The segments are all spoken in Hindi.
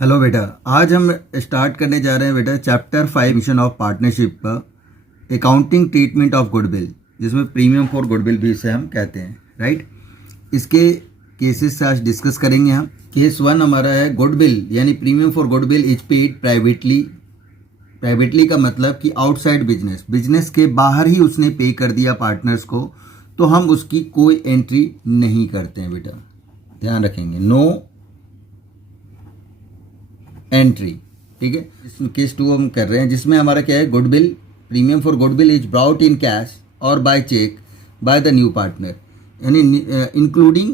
हेलो बेटा, आज हम स्टार्ट करने जा रहे हैं बेटा चैप्टर 5 मिशन ऑफ पार्टनरशिप का अकाउंटिंग ट्रीटमेंट ऑफ गुडविल, जिसमें प्रीमियम फॉर गुडविल भी इसे हम कहते हैं, राइट। इसके केसेस से आज डिस्कस करेंगे हम। केस 1 हमारा है गुडविल यानी premium for goodwill is paid privately. Privately का मतलब कि आउटसाइड बिजनेस के बाहर ही उसने पे कर दिया पार्टनर्स को, तो हम उसकी कोई एंट्री नहीं करते हैं बेटा, ध्यान रखेंगे, नो एंट्री। ठीक है, केस 2 हम कर रहे हैं जिसमें हमारा क्या है, goodwill premium for goodwill is brought in cash और by cheque by the new partner यानी इंक्लूडिंग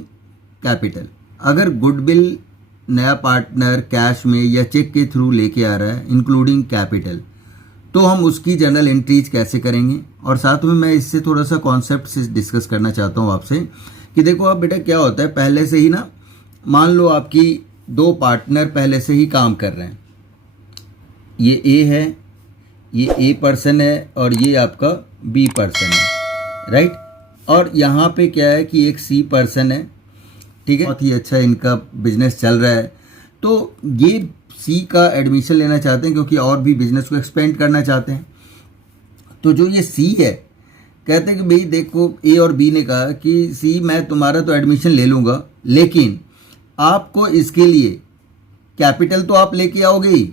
कैपिटल। अगर गुडविल नया पार्टनर कैश में या चेक के थ्रू लेके आ रहा है इंक्लूडिंग कैपिटल, तो हम उसकी जनरल एंट्रीज कैसे करेंगे। और साथ में मैं इससे थोड़ा सा कॉन्सेप्ट से डिस्कस करना चाहता हूँ आपसे कि देखो आप बेटा क्या होता है, पहले से ही ना मान लो आपकी 2 पार्टनर पहले से ही काम कर रहे हैं, ये ए है, ये ए पर्सन है और ये आपका बी पर्सन है, राइट। और यहाँ पे क्या है कि एक सी पर्सन है, ठीक है, बहुत ही अच्छा इनका बिजनेस चल रहा है, तो ये सी का एडमिशन लेना चाहते हैं क्योंकि और भी बिजनेस को एक्सपेंड करना चाहते हैं। तो जो ये सी है कहते हैं कि भाई देखो, ए और बी ने कहा कि सी मैं तुम्हारा तो एडमिशन ले लूँगा, लेकिन आपको इसके लिए कैपिटल तो आप लेके आओगे ही,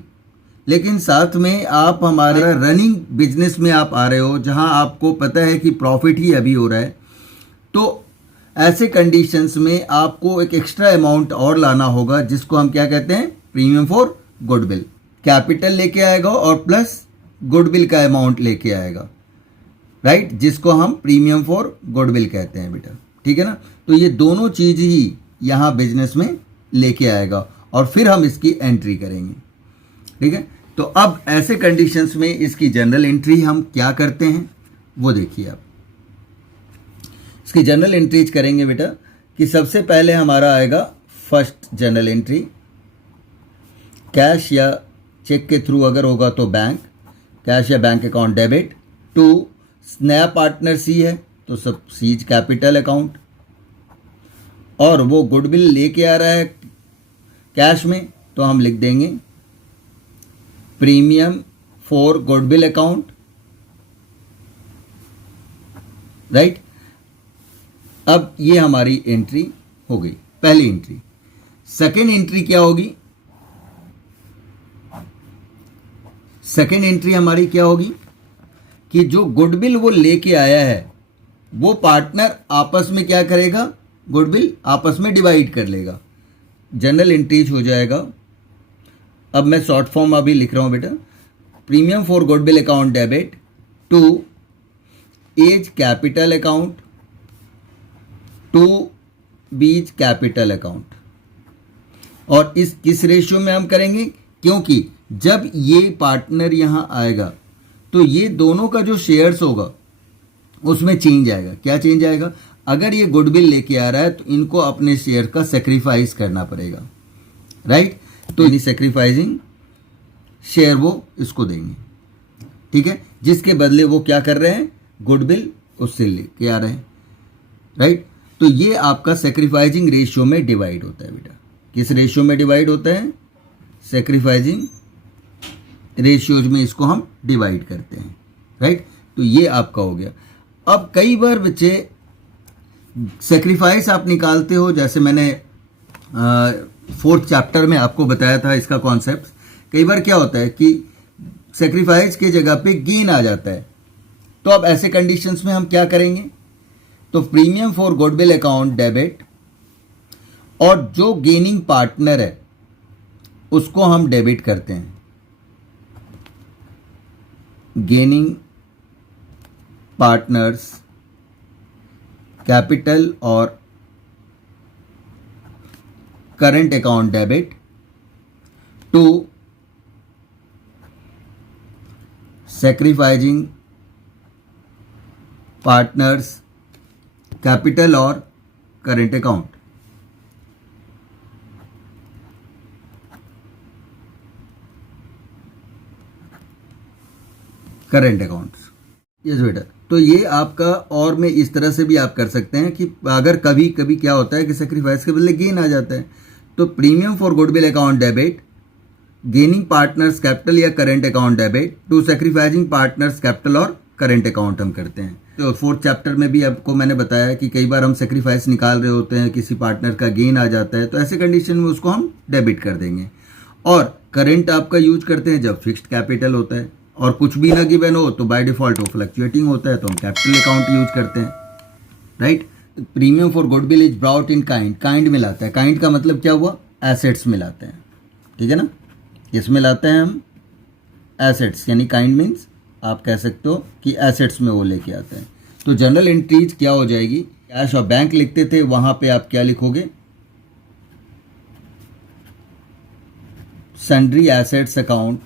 लेकिन साथ में आप हमारे रनिंग बिजनेस में आप आ रहे हो जहां आपको पता है कि प्रॉफिट ही अभी हो रहा है, तो ऐसे कंडीशंस में आपको एक एक्स्ट्रा अमाउंट और लाना होगा जिसको हम क्या कहते हैं, प्रीमियम फॉर गुडविल। कैपिटल लेके आएगा और प्लस गुडविल का अमाउंट लेके आएगा, राइट, जिसको हम प्रीमियम फॉर गुडविल कहते हैं बेटा, ठीक है ना। तो ये दोनों चीज़ ही यहाँ बिजनेस में लेके आएगा और फिर हम इसकी एंट्री करेंगे, ठीक है। तो अब ऐसे कंडीशंस में इसकी जनरल एंट्री हम क्या करते हैं वो देखिए आप। इसकी जनरल एंट्रीज करेंगे बेटा कि सबसे पहले हमारा आएगा फर्स्ट जनरल एंट्री, कैश या चेक के थ्रू अगर होगा तो बैंक, कैश या बैंक अकाउंट डेबिट टू नया पार्टनर सी है तो सब सीज कैपिटल अकाउंट, और वो गुडविल लेके आ रहा है कैश में तो हम लिख देंगे premium for goodwill account, right. अब ये हमारी एंट्री हो गई, पहली एंट्री। सेकेंड एंट्री क्या होगी, सेकेंड एंट्री हमारी क्या होगी कि जो गुडविल वो लेके आया है वो पार्टनर आपस में क्या करेगा, गुडविल आपस में डिवाइड कर लेगा, जनरल एंट्रीज हो जाएगा। अब मैं शॉर्ट फॉर्म अभी लिख रहा हूँ बेटा, premium for goodwill account debit to A's capital account to B's capital account. और इस किस रेशियो में हम करेंगे, क्योंकि जब ये पार्टनर यहाँ आएगा तो ये दोनों का जो शेयर्स होगा उसमें चेंज आएगा। क्या चेंज आएगा, अगर ये गुडविल लेके आ रहा है तो इनको अपने शेयर का सेक्रीफाइस करना पड़ेगा, राइट। तो इन्हीं सेक्रीफाइसिंग शेयर वो इसको देंगे, ठीक है, जिसके बदले वो क्या कर रहे हैं, गुडविल उससे लेके आ रहे हैं, राइट। तो ये आपका सेक्रीफाइसिंग रेशियो में डिवाइड होता है बेटा। किस रेशियो में डिवाइड होता है, सेक्रीफाइसिंग रेशियोज में इसको हम डिवाइड करते हैं, राइट। तो ये आपका हो गया। अब कई बार बच्चे सेक्रीफाइस आप निकालते हो, जैसे मैंने 4th चैप्टर में आपको बताया था इसका कॉन्सेप्ट। कई बार क्या होता है कि सेक्रीफाइस के जगह पे गेन आ जाता है, तो अब ऐसे कंडीशंस में हम क्या करेंगे, तो premium for goodwill account debit और जो गेनिंग पार्टनर है उसको हम डेबिट करते हैं, गेनिंग पार्टनर्स कैपिटल और current account debit to sacrificing partners capital और current account. Current accounts, yes बेटा। तो ये आपका, और में इस तरह से भी आप कर सकते हैं कि अगर कभी कभी क्या होता है कि सेक्रीफाइस के बदले गेन आ जाता है, तो premium for goodwill account debit gaining partners capital या current account debit to sacrificing partners capital और करेंट अकाउंट हम करते हैं। तो फोर्थ चैप्टर में भी आपको मैंने बताया कि कई बार हम सेक्रीफाइस निकाल रहे होते हैं, किसी पार्टनर का गेन आ जाता है, तो ऐसे कंडीशन में उसको हम डेबिट कर देंगे। और करेंट आपका यूज करते हैं जब फिक्स्ड कैपिटल होता है और कुछ भी ना गिवन हो तो बाय डिफॉल्ट वो फ्लक्चुएटिंग होता है, तो हम कैपिटल अकाउंट यूज करते हैं, right. Premium for goodwill is brought in kind, kind में लाता है। काइंड का मतलब क्या हुआ? एसेट्स में लाते हैं, ठीक है ना। इसमें लाते हैं हम एसेट्स, यानी काइंड मीन्स आप कह सकते हो कि एसेट्स में वो लेके आते हैं। तो जनरल एंट्रीज क्या हो जाएगी? कैश और बैंक लिखते थे, वहां पे आप क्या लिखोगे? Sundry assets account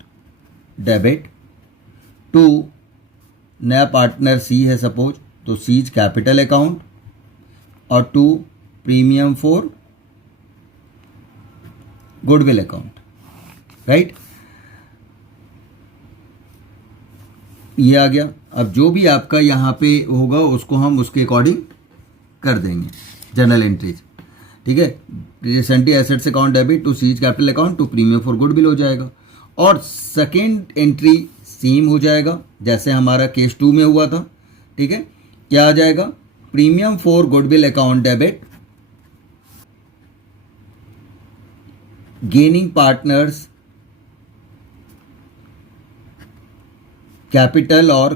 debit to, नया पार्टनर सी है सपोज, तो सीज कैपिटल अकाउंट, और to premium for goodwill account, right. ये आ गया। अब जो भी आपका यहाँ पे होगा उसको हम उसके अकॉर्डिंग कर देंगे जनरल एंट्रीज, ठीक है। Sundry assets account debit to C's capital account to premium for goodwill हो जाएगा। और सेकेंड एंट्री सेम हो जाएगा जैसे हमारा केस 2 में हुआ था, ठीक है। क्या आ जाएगा? Premium for goodwill account debit gaining partners capital और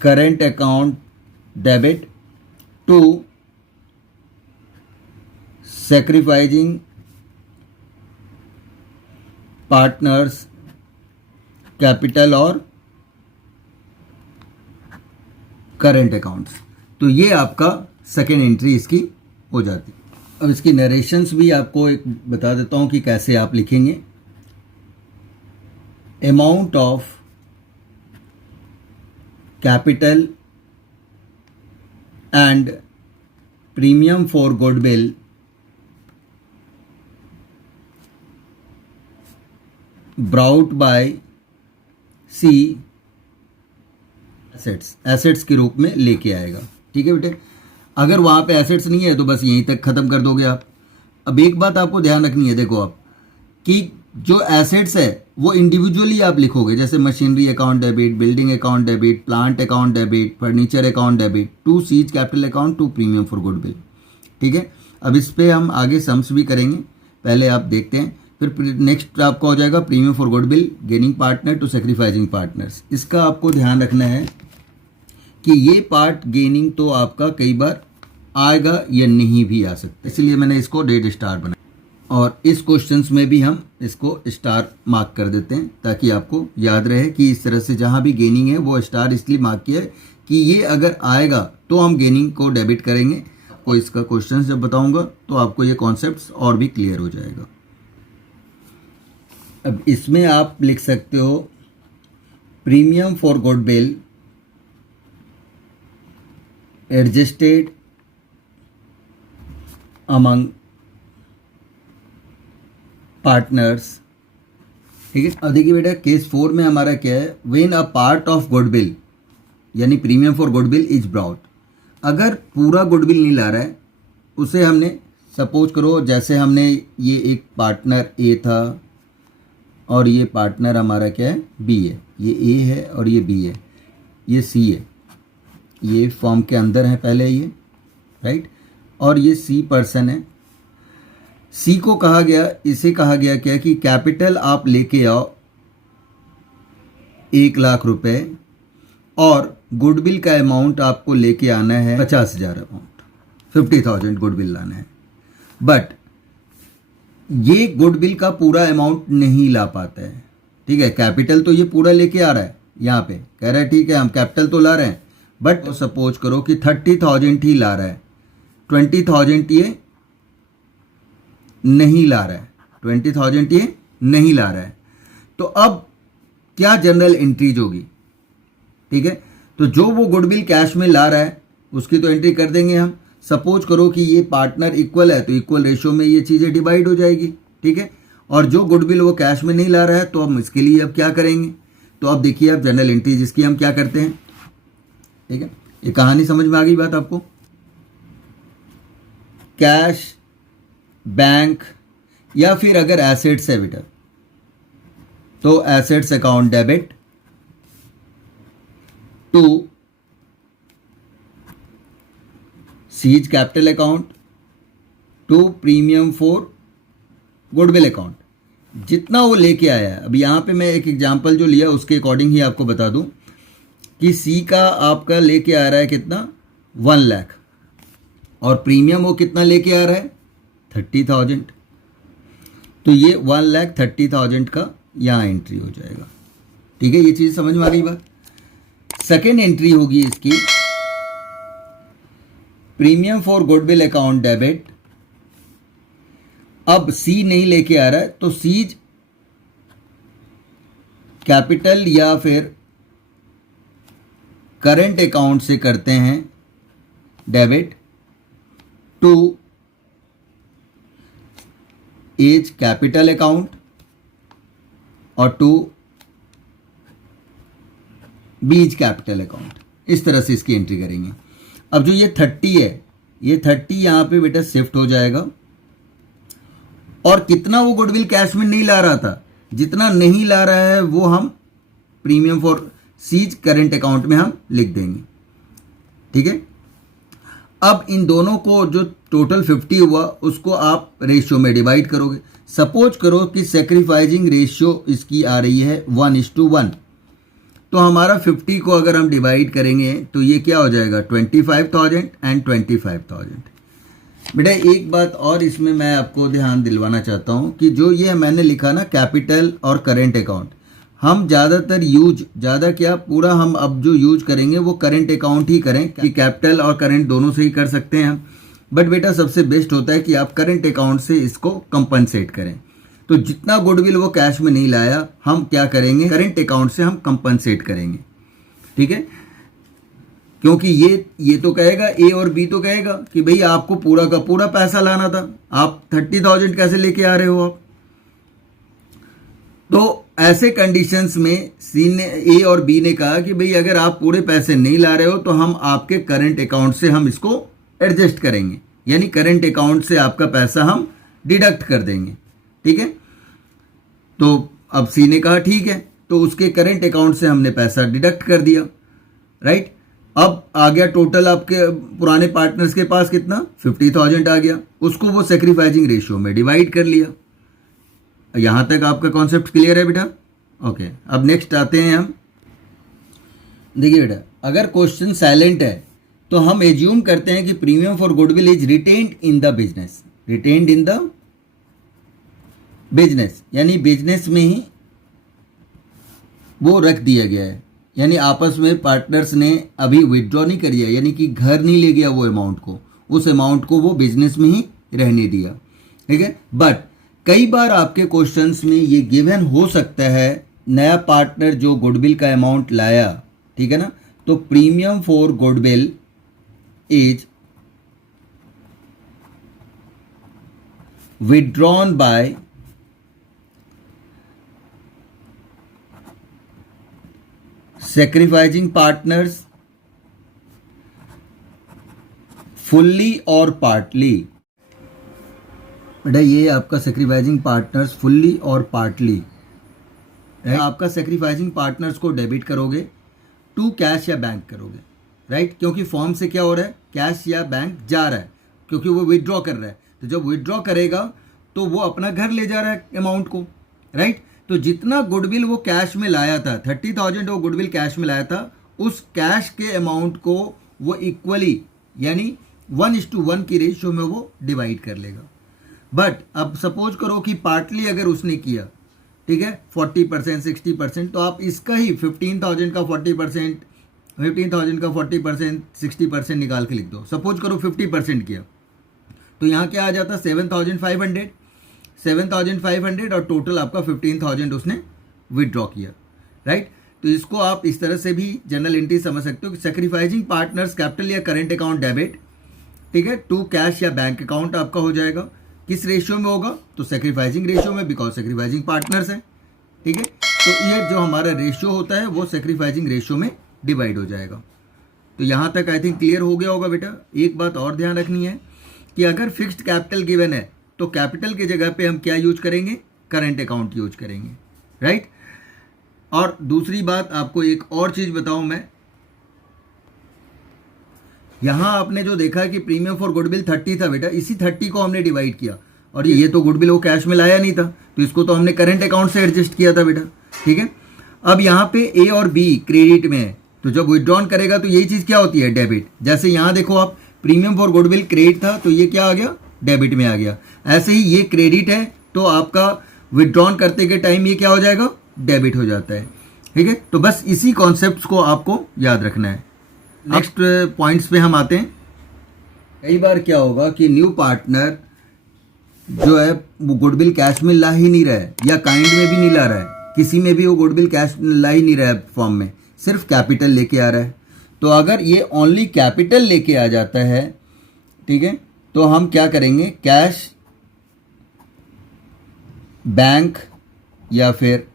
current account debit to sacrificing partners capital और करेंट अकाउंट्स। तो ये आपका सेकेंड एंट्री इसकी हो जाती है। अब इसकी नरेशंस भी आपको एक बता देता हूं कि कैसे आप लिखेंगे। Amount of capital and premium for goodwill brought by C assets, assets के रूप में लेके आएगा, ठीक है बेटे। अगर वहाँ पे एसेट्स नहीं है तो बस यहीं तक ख़त्म कर दोगे आप। अब एक बात आपको ध्यान रखनी है, देखो आप कि जो एसेट्स है वो इंडिविजुअली आप लिखोगे, जैसे machinery account debit, building account debit, plant account debit, furniture account debit to C's capital account to premium for goodwill, ठीक है। अब इस पर हम आगे सम्स भी करेंगे, पहले आप देखते हैं। फिर नेक्स्ट आपका हो जाएगा premium for goodwill gaining partner to sacrificing partners. इसका आपको ध्यान रखना है कि ये पार्ट गेनिंग तो आपका कई बार आएगा या नहीं भी आ सकता, इसलिए मैंने इसको डेड स्टार बनाया। और इस क्वेश्चंस में भी हम इसको स्टार मार्क कर देते हैं ताकि आपको याद रहे कि इस तरह से जहाँ भी गेनिंग है वो स्टार इसलिए मार्क किया है कि ये अगर आएगा तो हम गेनिंग को डेबिट करेंगे। आपको इसका क्वेश्चन जब बताऊंगा तो आपको ये कॉन्सेप्ट्स और भी क्लियर हो जाएगा। अब इसमें आप लिख सकते हो premium for goodwill adjusted among partners, ठीक है। अब देखिए बेटा केस 4 में हमारा क्या है, when a part of goodwill यानी premium for goodwill is brought, अगर पूरा गुडविल नहीं ला रहा है उसे हमने सपोज करो, जैसे हमने ये एक पार्टनर ए था और ये पार्टनर हमारा क्या है बी है, ये ए है और ये बी है, ये सी है, ये फॉर्म के अंदर है पहले ये, राइट, और ये सी पर्सन है। सी को कहा गया, इसे कहा गया क्या कि कैपिटल आप लेके आओ 1,00,000 रुपए और गुडविल का अमाउंट आपको लेके आना है 50,000 अमाउंट, 50,000 गुडविल लाना है। बट ये गुडविल का पूरा अमाउंट नहीं ला पाता है, ठीक है। कैपिटल तो ये पूरा लेके आ रहा है, यहाँ पे कह रहा है ठीक है हम कैपिटल तो ला रहे हैं, बट सपोज करो कि 30,000 ही ला रहा है, 20,000 ये नहीं ला रहा है, 20,000 ये नहीं ला रहा है। तो अब क्या जनरल एंट्रीज होगी, ठीक है। तो जो वो गुडविल कैश में ला रहा है उसकी तो एंट्री कर देंगे हम। सपोज करो कि ये पार्टनर इक्वल है तो इक्वल रेशियो में ये चीज़ें डिवाइड हो जाएगी, ठीक है। और जो गुडविल वो कैश में नहीं ला रहा है तो हम इसके लिए अब क्या करेंगे, तो अब देखिए अब जनरल एंट्रीज इसकी हम क्या करते हैं, ठीक है। ये कहानी समझ में आ गई बात आपको। कैश बैंक, या फिर अगर एसेट्स है बेटा तो assets account debit to C's capital account to premium for goodwill account. जितना वो लेके आया है, अब यहाँ पे मैं एक एग्जांपल जो लिया उसके अकॉर्डिंग ही आपको बता दूं कि सी का आपका लेके आ रहा है कितना 1 लाख, और प्रीमियम वो कितना लेके आ रहा है 30,000, तो ये 1,30,000 का यहाँ एंट्री हो जाएगा। ठीक है, ये चीज़ समझ में आ गई बात। सेकेंड एंट्री होगी इसकी premium for goodwill account debit. अब सी नहीं लेके आ रहा है तो सीज कैपिटल या फिर करंट अकाउंट से करते हैं debit to A's capital account और टू बीज कैपिटल अकाउंट। इस तरह से इसकी एंट्री करेंगे। अब जो ये 30 है, ये 30 यहाँ पे बेटा शिफ्ट हो जाएगा, और कितना वो गुडविल कैश में नहीं ला रहा था, जितना नहीं ला रहा है वो हम premium for C's current account में हम लिख देंगे। ठीक है, अब इन दोनों को जो टोटल 50 हुआ उसको आप रेशियो में डिवाइड करोगे। सपोज करो कि सेक्रीफाइजिंग रेशियो इसकी आ रही है 1:1, तो हमारा 50 को अगर हम डिवाइड करेंगे तो ये क्या हो जाएगा 25,000 एंड 25,000। बेटा एक बात और इसमें मैं आपको ध्यान दिलवाना चाहता हूँ कि जो ये मैंने लिखा ना कैपिटल और करेंट अकाउंट, हम ज़्यादातर ज़्यादा क्या पूरा हम अब जो यूज करेंगे वो करेंट अकाउंट ही करें, कि कैपिटल और करेंट दोनों से ही कर सकते हैं हम। बट बेटा सबसे बेस्ट होता है कि आप करेंट अकाउंट से इसको कंपनसेट करें। तो जितना गुडविल वो कैश में नहीं लाया हम क्या करेंगे, करेंट अकाउंट से हम कंपनसेट करेंगे। ठीक है, क्योंकि ये तो कहेगा, ए और बी तो कहेगा कि भाई आपको पूरा का पूरा पैसा लाना था, आप 30,000 कैसे लेके आ रहे हो आप। तो ऐसे कंडीशंस में सी ने, ए और बी ने कहा कि भाई अगर आप पूरे पैसे नहीं ला रहे हो तो हम आपके करंट अकाउंट से हम इसको एडजस्ट करेंगे, यानी करंट अकाउंट से आपका पैसा हम डिडक्ट कर देंगे। ठीक है, तो अब सी ने कहा ठीक है, तो उसके करंट अकाउंट से हमने पैसा डिडक्ट कर दिया। राइट, अब आ गया टोटल आपके पुराने पार्टनर्स के पास कितना 50,000 आ गया, उसको वो सेक्रीफाइजिंग रेशियो में डिवाइड कर लिया। यहां तक आपका कॉन्सेप्ट क्लियर है बेटा? ओके, अब नेक्स्ट आते हैं हम। देखिए बेटा, अगर क्वेश्चन साइलेंट है तो हम एज्यूम करते हैं कि premium for goodwill is retained in the business, retained in the business, यानी बिजनेस में ही वो रख दिया गया है, यानी आपस में पार्टनर्स ने अभी विड्रॉ नहीं करिए, यानी कि घर नहीं ले गया वो अमाउंट को, उस अमाउंट को वो बिजनेस में ही रहने दिया। ठीक है, बट कई बार आपके क्वेश्चंस में ये गिवन हो सकता है नया पार्टनर जो गुडविल का अमाउंट लाया, ठीक है ना, तो premium for goodwill is withdrawn bye sacrificing partners fully और पार्टली। बेटा ये आपका सेक्रीफाइजिंग पार्टनर्स फुल्ली और पार्टली, आपका सेक्रीफाइजिंग पार्टनर्स को डेबिट करोगे टू कैश या बैंक करोगे। राइट, क्योंकि फॉर्म से क्या हो रहा है, कैश या बैंक जा रहा है, क्योंकि वो विड्रॉ कर रहा है। तो जब विड्रॉ करेगा तो वो अपना घर ले जा रहा है अमाउंट को। राइट, तो जितना गुडविल वो कैश में लाया था 30,000 वो गुडविल कैश में लाया था, उस कैश के अमाउंट को वो इक्वली यानी 1:1 की रेशियो में वो डिवाइड कर लेगा। बट अब सपोज करो कि पार्टली अगर उसने किया, ठीक है, 40% 60%, तो आप इसका ही 15,000 का 40%, 15,000 का 40%, 60% निकाल के लिख दो। सपोज करो 50% किया तो यहाँ क्या आ जाता 7,500, 7,500 और टोटल आपका 15,000 उसने विड्रॉ किया। राइट, तो इसको आप इस तरह से भी जनरल एंट्री समझ सकते हो कि सेक्रीफाइजिंग पार्टनर्स कैपिटल या करंट अकाउंट डेबिट, ठीक है, टू कैश या बैंक अकाउंट आपका हो जाएगा। किस रेशियो में होगा, तो सेक्रीफाइजिंग रेशियो में, बिकॉज सेक्रीफाइजिंग पार्टनर्स है। ठीक है, तो ये जो हमारा रेशियो होता है वो सेक्रीफाइजिंग रेशियो में डिवाइड हो जाएगा। तो यहाँ तक आई थिंक क्लियर हो गया होगा बेटा। एक बात और ध्यान रखनी है कि अगर फिक्स्ड कैपिटल गिवन है तो कैपिटल की जगह पे हम क्या यूज करेंगे, करंट अकाउंट यूज करेंगे, राइट। और दूसरी बात आपको एक और चीज बताऊं मैं, यहां आपने जो देखा कि प्रीमियम फॉर गुडविल 30 था बेटा, इसी 30 को हमने डिवाइड किया, और ये तो गुडविल वो कैश में लाया नहीं था, तो इसको तो हमने करंट अकाउंट से एडजस्ट किया था बेटा, ठीक है। अब यहाँ पे ए और बी क्रेडिट में है, तो जब विड्रॉन करेगा तो यही चीज क्या होती है, डेबिट। जैसे यहाँ देखो आप, प्रीमियम फॉर गुडविल क्रेडिट था, तो ये क्या आ गया, डेबिट में आ गया। ऐसे ही ये क्रेडिट है, तो आपका विड्रॉन करते के टाइम ये क्या हो जाएगा, डेबिट हो जाता है, ठीक है। तो बस इसी कॉन्सेप्ट को आपको याद रखना है। नेक्स्ट पॉइंट्स पे हम आते हैं। कई बार क्या होगा कि न्यू पार्टनर जो है वो गुडविल कैश में ला ही नहीं रहा है, या काइंड में भी नहीं ला रहा है, किसी में भी वो गुडविल कैश ला ही नहीं रहा है फॉर्म में, सिर्फ कैपिटल लेके आ रहा है। तो अगर ये ओनली कैपिटल लेके आ जाता है, ठीक है, तो हम क्या करेंगे, कैश बैंक, या फिर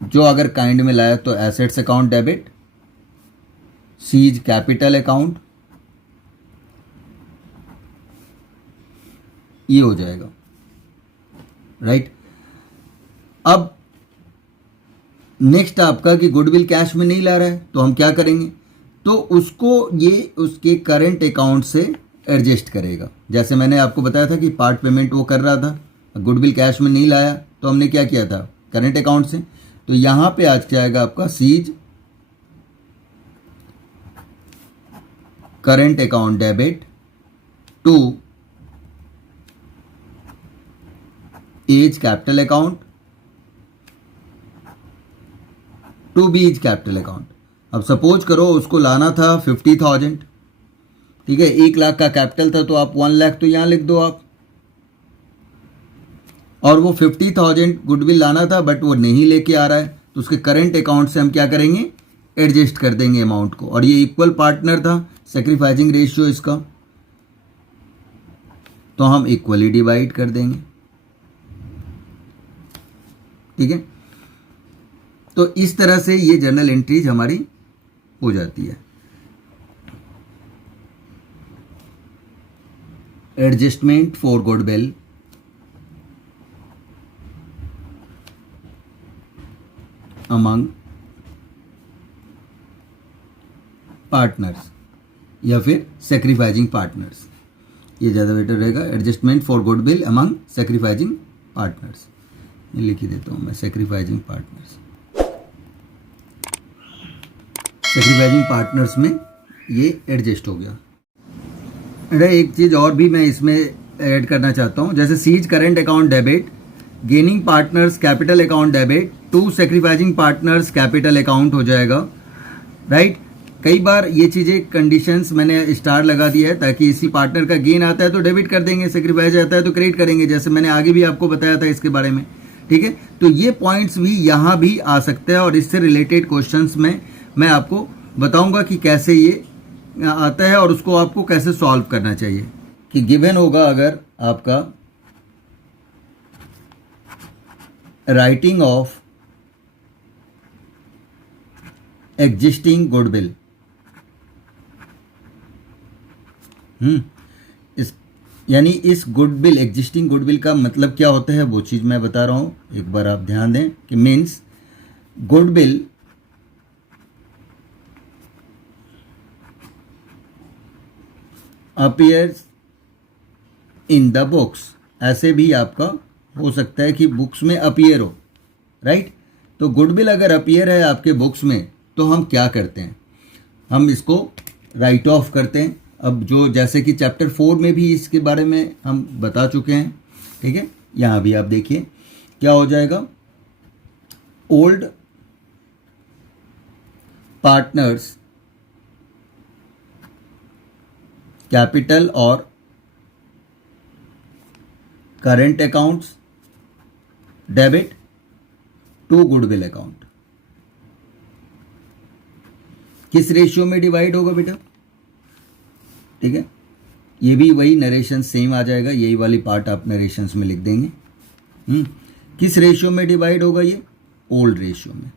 जो अगर काइंड में लाया तो assets account debit, seize capital account, ये हो जाएगा, राइट। अब नेक्स्ट आपका कि गुडविल कैश में नहीं ला रहा है, तो हम क्या करेंगे, तो उसको ये उसके करंट अकाउंट से एडजस्ट करेगा। जैसे मैंने आपको बताया था कि पार्ट पेमेंट वो कर रहा था, गुडविल कैश में नहीं लाया, तो हमने क्या किया था, करंट अकाउंट से। तो यहां पे आज क्या आएगा आपका, C's current account debit to A's capital account to B's capital account. अब सपोज करो उसको लाना था 50,000, ठीक है, 1 लाख का कैपिटल था, तो आप 1 लाख तो यहां लिख दो आप, और वो 50,000 गुडविल लाना था बट वो नहीं लेके आ रहा है, तो उसके करंट अकाउंट से हम क्या करेंगे, एडजस्ट कर देंगे अमाउंट को। और ये इक्वल पार्टनर था, सैक्रिफाइसिंग रेशियो इसका, तो हम इक्वली डिवाइड कर देंगे, ठीक है। तो इस तरह से ये जर्नल एंट्रीज हमारी हो जाती है। Adjustment for goodwill among partners, या फिर सैक्रिफाइसिंग पार्टनर्स, ये ज़्यादा बेटर रहेगा। Adjustment for goodwill among sacrificing partners, ये लिख ही देता हूँ मैं, सैक्रिफाइसिंग पार्टनर्स। सैक्रिफाइसिंग पार्टनर्स में ये एडजस्ट हो गया। अरे एक चीज़ और भी मैं इसमें ऐड करना चाहता हूँ, जैसे C's current account debit, gaining partners capital account debit to sacrificing partners capital account हो जाएगा, राइट। कई बार ये चीज़ें कंडीशंस मैंने स्टार लगा दिया है, ताकि इसी पार्टनर का गेन आता है तो डेबिट कर देंगे, सैक्रिफाइस आता है तो क्रेडिट करेंगे, जैसे मैंने आगे भी आपको बताया था इसके बारे में, ठीक है। तो ये पॉइंट्स भी यहाँ भी आ सकते हैं, और इससे रिलेटेड क्वेश्चंस में मैं आपको बताऊंगा कि कैसे ये आता है और उसको आपको कैसे सॉल्व करना चाहिए। कि गिवन होगा अगर आपका राइटिंग ऑफ एग्जिस्टिंग गुडविल, इस यानी इस गुडविल, एग्जिस्टिंग गुडविल का मतलब क्या होता है वो चीज़ मैं बता रहा हूँ, एक बार आप ध्यान दें कि means goodwill appears in the books, ऐसे भी आपका हो सकता है कि बुक्स में अपीयर हो, राइट। तो गुडविल अगर अपीयर है आपके बुक्स में, तो हम क्या करते हैं, हम इसको राइट ऑफ करते हैं। अब जो जैसे कि चैप्टर 4 में भी इसके बारे में हम बता चुके हैं, ठीक है। यहाँ भी आप देखिए क्या हो जाएगा, ओल्ड पार्टनर्स कैपिटल और current accounts debit to goodwill account. किस रेशियो में डिवाइड होगा बेटा, ठीक है, ये भी वही नरेशन सेम आ जाएगा, यही वाली पार्ट आप नरेशंस में लिख देंगे। किस रेशियो में डिवाइड होगा, ये ओल्ड रेशियो में।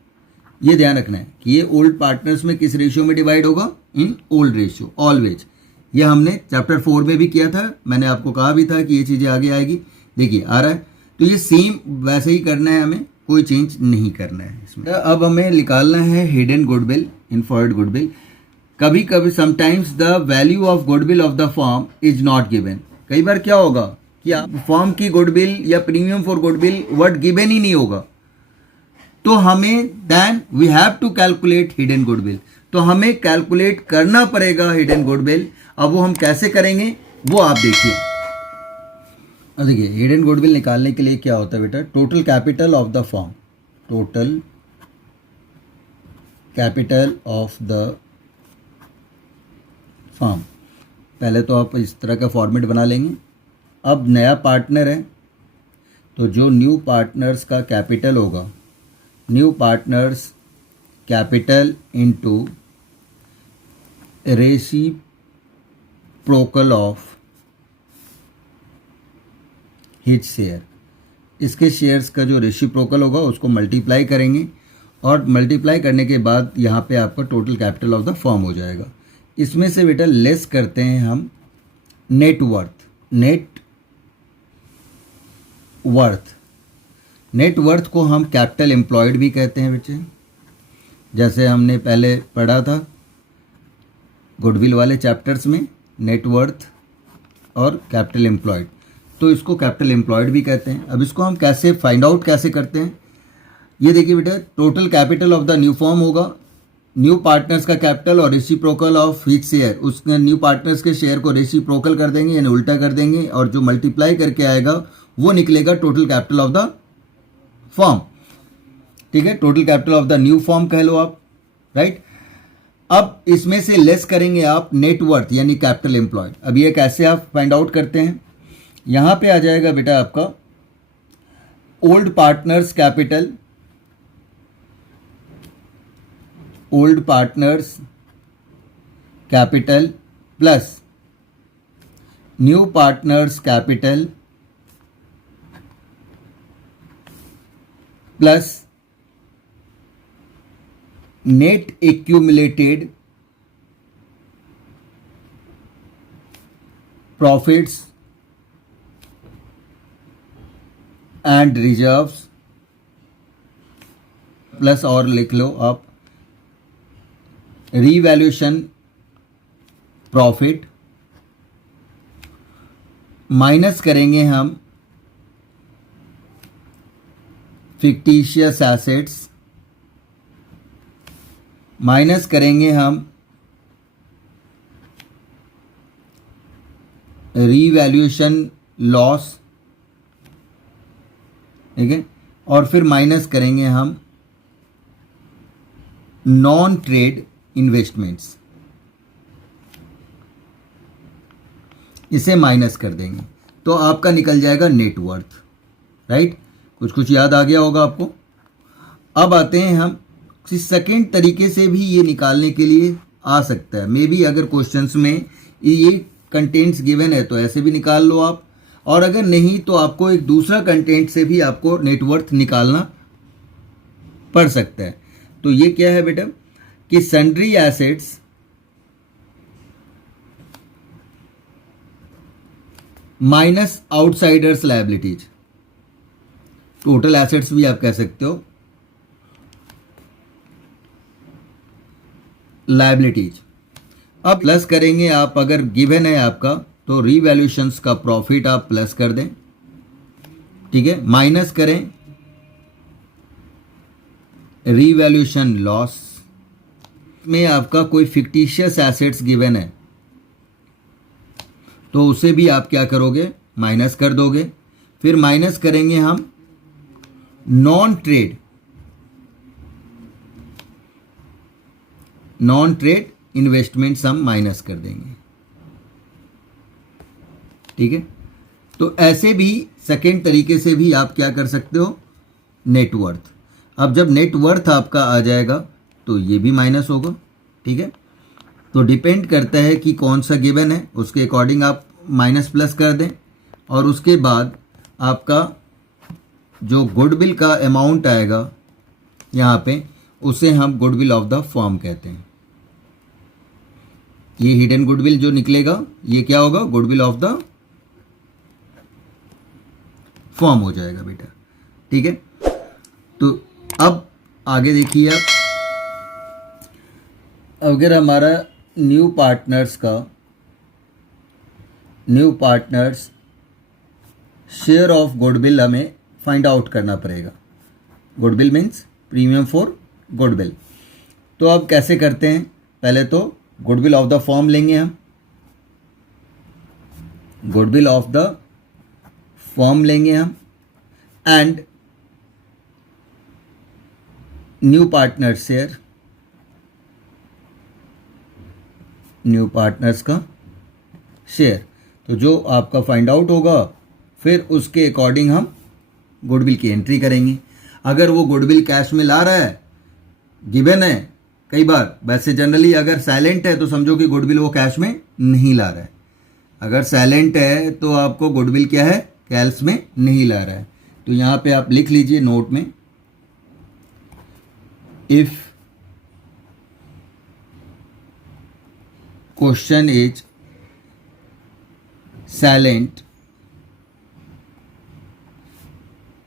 ये ध्यान रखना है कि ये ओल्ड पार्टनर्स में किस रेशियो में डिवाइड होगा, इन ओल्ड रेशियो ऑलवेज, ये हमने चैप्टर 4 में भी किया था, मैंने आपको कहा भी था कि ये चीज़ें आगे आएगी। देखिए आ रहा है, तो ये सेम वैसे ही करना है, हमें कोई चेंज नहीं करना है इसमें। अब हमें निकालना है हिडन गुडविल, इन्फर्ड गुडविल। कभी कभी sometimes the value of goodwill of the form is not given. कई बार क्या होगा कि आप फॉर्म की गुडविल या premium for goodwill word given ही नहीं होगा, तो हमें then we have to calculate hidden goodwill. तो हमें कैलकुलेट करना पड़ेगा हिडन गुडविल। अब वो हम कैसे करेंगे वो आप देखिए। और देखिए हिडन गुडविल निकालने के लिए क्या होता है बेटा, total capital of the form, total capital of the form. पहले तो आप इस तरह का फॉर्मेट बना लेंगे। अब नया पार्टनर है, तो जो न्यू पार्टनर्स का कैपिटल होगा, new partners capital into reciprocal of his share. इसके शेयर्स का जो रेसिप्रोकल होगा उसको मल्टीप्लाई करेंगे, और मल्टीप्लाई करने के बाद यहाँ पे आपका total capital of the firm हो जाएगा। इसमें से बेटा लेस करते हैं हम नेट वर्थ। नेट वर्थ को हम कैपिटल एम्प्लॉयड भी कहते हैं बच्चे, जैसे हमने पहले पढ़ा था गुडविल वाले चैप्टर्स में, नेट वर्थ और कैपिटल एम्प्लॉयड, तो इसको कैपिटल एम्प्लॉयड भी कहते हैं। अब इसको हम कैसे फाइंड आउट कैसे करते हैं, ये देखिए बेटा, total capital of the new form होगा, न्यू पार्टनर्स का कैपिटल और रेसिप्रोकल ऑफ हिज शेयर, उसने न्यू पार्टनर्स के शेयर को रेसिप्रोकल कर देंगे यानी उल्टा कर देंगे, और जो मल्टीप्लाई करके आएगा वो निकलेगा total capital of the form. ठीक है, total capital of the new form कह लो आप, राइट। अब इसमें से लेस करेंगे आप नेट वर्थ यानी कैपिटल एम्प्लॉयड। अब ये कैसे आप फाइंड आउट करते हैं, यहां पे आ जाएगा बेटा आपका old partners capital, old partners capital plus new partners capital plus net accumulated profits and reserves plus, और लिख लो आप रीवैल्यूएशन प्रॉफिट, माइनस करेंगे हम फिक्टिशियस एसेट्स, माइनस करेंगे हम रीवैल्यूएशन लॉस, ठीक है, और फिर माइनस करेंगे हम नॉन ट्रेड इन्वेस्टमेंट्स, इसे माइनस कर देंगे तो आपका निकल जाएगा नेट वर्थ, राइट। कुछ याद आ गया होगा आपको। अब आते हैं हम सेकेंड तरीके से भी ये निकालने के लिए आ सकता है, मे बी अगर क्वेश्चंस में ये कंटेंट्स गिवन है तो ऐसे भी निकाल लो आप, और अगर नहीं तो आपको एक दूसरा कंटेंट से भी आपको नेटवर्थ निकालना पड़ सकता है। तो ये क्या है बेटा कि sundry assets minus outsiders liabilities, total assets भी आप कह सकते हो, लायबिलिटीज। अब प्लस करेंगे आप, अगर गिवन है आपका तो रीवैल्यूएशंस का प्रॉफिट आप प्लस कर दें, ठीक है, माइनस करें रीवैल्यूएशन लॉस में आपका कोई फिक्टिशियस एसेट्स गिवन है तो उसे भी आप क्या करोगे, माइनस कर दोगे। फिर माइनस करेंगे हम नॉन ट्रेड इन्वेस्टमेंट्स हम माइनस कर देंगे, ठीक है। तो ऐसे भी सेकेंड तरीके से भी आप क्या कर सकते हो, नेटवर्थ। अब जब नेटवर्थ आपका आ जाएगा तो ये भी माइनस होगा, ठीक है। तो डिपेंड करता है कि कौन सा गिवन है, उसके अकॉर्डिंग आप माइनस प्लस कर दें, और उसके बाद आपका जो गुडविल का अमाउंट आएगा यहाँ पे, उसे हम गुडविल ऑफ द फर्म कहते हैं, ये हिडन गुडविल जो निकलेगा ये क्या होगा, गुडविल ऑफ द फॉर्म हो जाएगा बेटा, ठीक है। तो अब आगे देखिए आप, अगर हमारा new partners share of goodwill हमें फाइंड आउट करना पड़ेगा। Goodwill means premium for goodwill. तो अब कैसे करते हैं, पहले तो गुडविल ऑफ द फॉर्म लेंगे हम, गुडविल ऑफ द फॉर्म लेंगे हम, and new partner share, new partners का शेयर। तो जो आपका फाइंड आउट होगा फिर उसके अकॉर्डिंग हम गुडविल की एंट्री करेंगे। अगर वो गुडविल कैश में ला रहा है, गिवन है कई बार, वैसे जनरली अगर साइलेंट है तो समझो कि गुडविल वो कैश में नहीं ला रहा है। अगर साइलेंट है तो आपको गुडविल क्या है, कैश में नहीं ला रहा है। तो यहाँ पे आप लिख लीजिए नोट में, if question is silent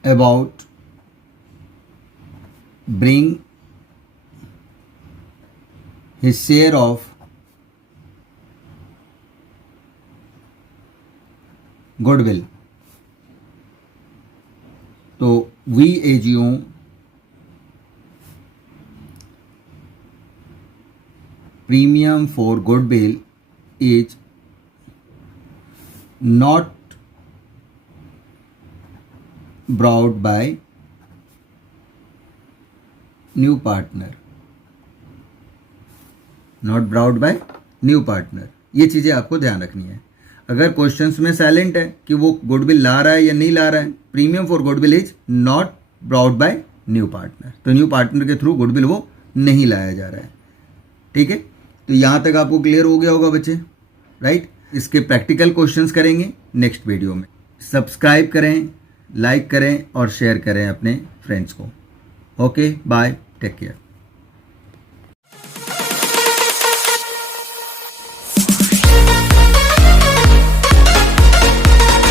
about bring his share of goodwill, तो we assume premium for goodwill is not brought by new partner, not brought by new partner। ये चीज़ें आपको ध्यान रखनी है। अगर क्वेश्चंस में साइलेंट है कि वो गुडविल ला रहा है या नहीं ला रहा है, premium for goodwill is not brought by new partner, तो न्यू पार्टनर के थ्रू गुडविल वो नहीं लाया जा रहा है, ठीक है। तो यहाँ तक आपको क्लियर हो गया होगा बच्चे, राइट। इसके प्रैक्टिकल क्वेश्चंस करेंगे नेक्स्ट वीडियो में। सब्सक्राइब करें, लाइक करें और शेयर करें अपने फ्रेंड्स को। Okay, bye, take care.